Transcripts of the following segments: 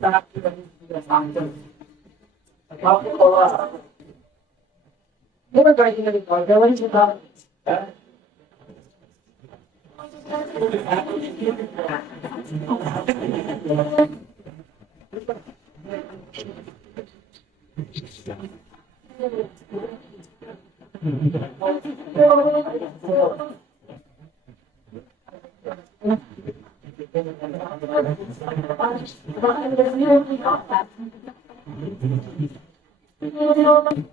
Tá. Tá. Tá. They were breaking the report. There wasn't about Thank you.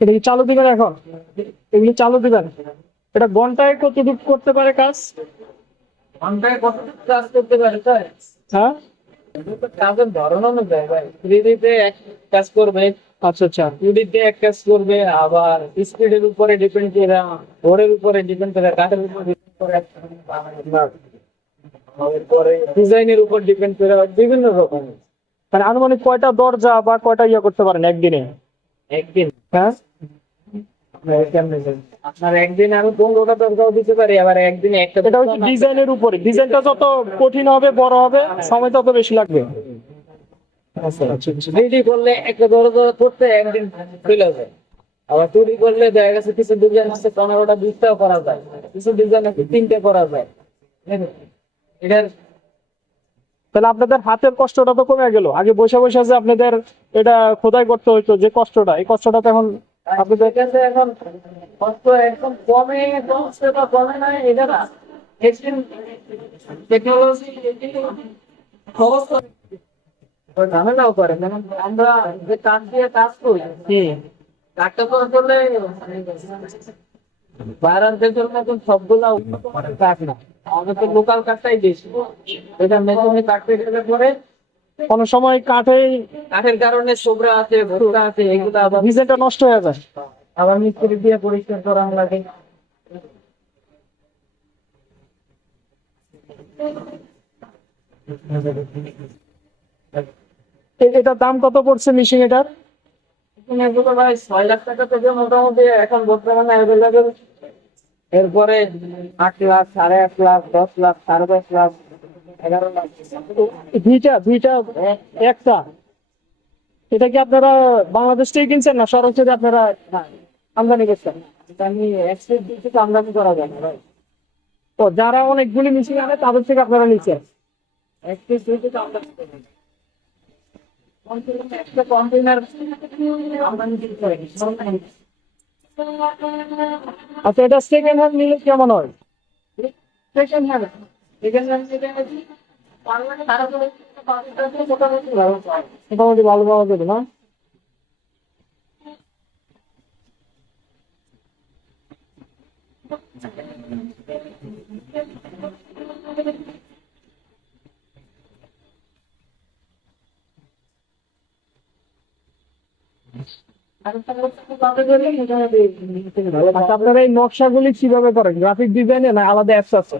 এটা কি চালু দিবেন এখন? এগুলি চালু দিবেন? এটা ঘন্টায় কতটুকু করতে পারে কাজ? ঘন্টায় কত কাজ করতে পারে তাই? হ্যাঁ? কাজের ধরন অনুযায়ী ভাই। থ্রিডিতে এক কাজ করবে আচ্ছা আচ্ছা। টুডিতে এক কাজ করবে আবার স্পিডের উপরে ডিপেন্ড করে উপরে ডিপেন্ড করে কাঠের উপর ডিপেন্ড করে এরপরে ডিজাইনের উপর ডিপেন্ড করে বিভিন্ন রকম। মানে আনুমানিক কয়টা দরজা বা কয়টা ইয়ে করতে পারেন একদিনে? একদিন। হ্যাঁ? আপনার কেমনে যাবে? আপনার একদিন আমি পনেরোটা দরজাও দিতে পারি আবার একদিনে একটা এটা হচ্ছে ডিজাইনের উপরে। ডিজাইনটা যত কঠিন হবে বড় হবে সময় তত বেশি লাগবে। আচ্ছা আচ্ছা আচ্ছা। করলে একটা দরজা করতে একদিন চলে যায়। আবার টুডি করলে দেখা গেছে কিছু ডিজাইন আছে পনেরোটা বিশটাও করা যায়। কিছু ডিজাইন আছে তিনটে করা যায়। এটার তাহলে আপনাদের হাতের কষ্টটা তো কমে গেল। আগে বসে বসে যে আপনাদের এটা খোদাই করতে হইতো যে কষ্টটা এই কষ্টটা তো এখন আপনাদের কাছে এখন কষ্ট একদম কমে কমছে বা কমে না এটা না। টেকনোলজি সহজ ঝামেলাও করে। যেমন আমরা যে কাঠ দিয়ে কাজ করি তো আসলে বাইরের জন্য এখন সবগুলা উন্নত কাঠ না। আমাদের লোকাল কাঠটাই বেশি। এটা মেশিনে কাটতে পেটে পরে কোন সময় কাঠে কাঠের কারণে সোবরা আছে ভুট্টা আছে এগুলো আবার ডিজাইনটা নষ্ট হয়ে যায়। আবার মিস্ত্রি দিয়ে পরিষ্কার করা লাগে। এটার দাম কত পড়ছে মেশিন এটার? এগুলো ভাই ছয় লাখ টাকা থেকে মোটামুটি এখন বর্তমানে অ্যাভেলেবেল এরপরে আট লাখ সাড়ে আট লাখ দশ লাখ সাড়ে দশ লাখ। দুইটা দুইটা একটা। এটা কি আপনারা বাংলাদেশ থেকে কিনছেন না সরাসরি আপনারা আমদানি করছেন? আমি এক্সপোর্ট দিক থেকে আমদানি করা যায় না তো যারা অনেকগুলি মেশিন আনে তাদের থেকে আপনারা নিচ্ছেন? এক্সপোর্ট দিক থেকে আমদানি করা যায় একটা কন্টেইনার আমদানি দিতে আচ্ছা এটা সেকেন্ড হ্যান্ড নিলে কেমন হয়? সেকেন্ড হ্যান্ড মোটামুটি ভালো পাওয়া যাবে না আপনারা এই নকশাগুলি কীভাবে করেন? গ্রাফিক ডিজাইনে না আলাদা অ্যাপস আছে?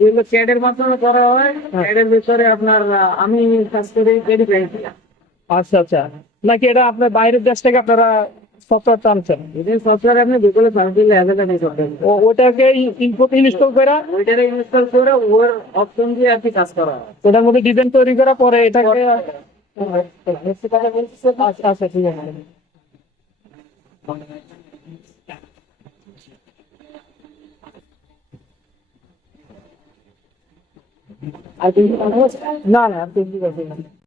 এগুলো ক্যাডের মাধ্যমে করা হয়। ক্যাডের ভিতরে আপনার আমি কাজ করি ভেরিফাই আচ্ছা আচ্ছা। নাকি এটা আপনার বাইরের দেশ থেকে আপনারা সফটওয়্যারটা আনছেন এদের সফটওয়্যার আপনি গুগলে সার্চ দিলে ও ওটাকে ইনপুট ইনস্টল করে? ওইটারে ইনস্টল করে ওর অপশন দিয়ে আর কি কাজ করা ওটার মধ্যে ডিজাইন তৈরি করা পরে এটাকে আচ্ছা আচ্ছা ঠিক আছে। না না